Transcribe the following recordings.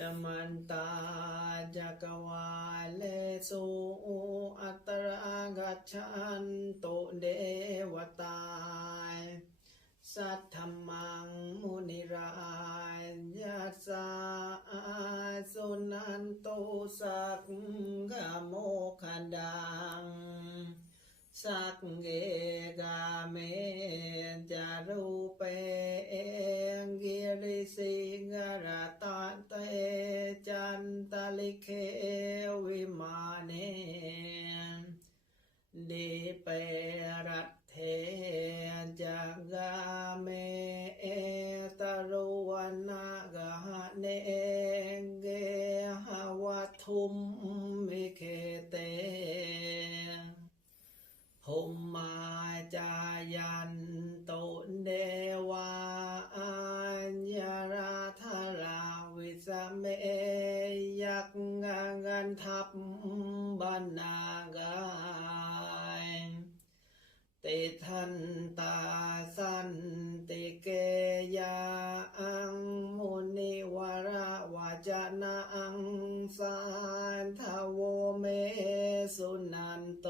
สมันตาจักวาเลสุอัตรากัจฉันตุเดวตาสัทธมังมุนิรายยัสสาสุนันตุสักขโมคันดัง สักเกกาเมจารูเป รตาเตจันตลิเควิมาเนดิเปรัตเท เมยักงันทัพบานากายติทันตาสันติเกยาอังมุนิวระวาจนะอังสานทโวเมสุนันโต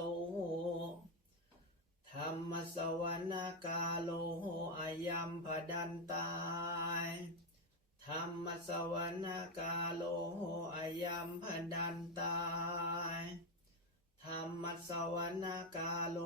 ธรรมสวรรกาโลอายัมพดันตา ธรรมสวรรกาโลอายัมพดันตายธรรมสวรรกาโล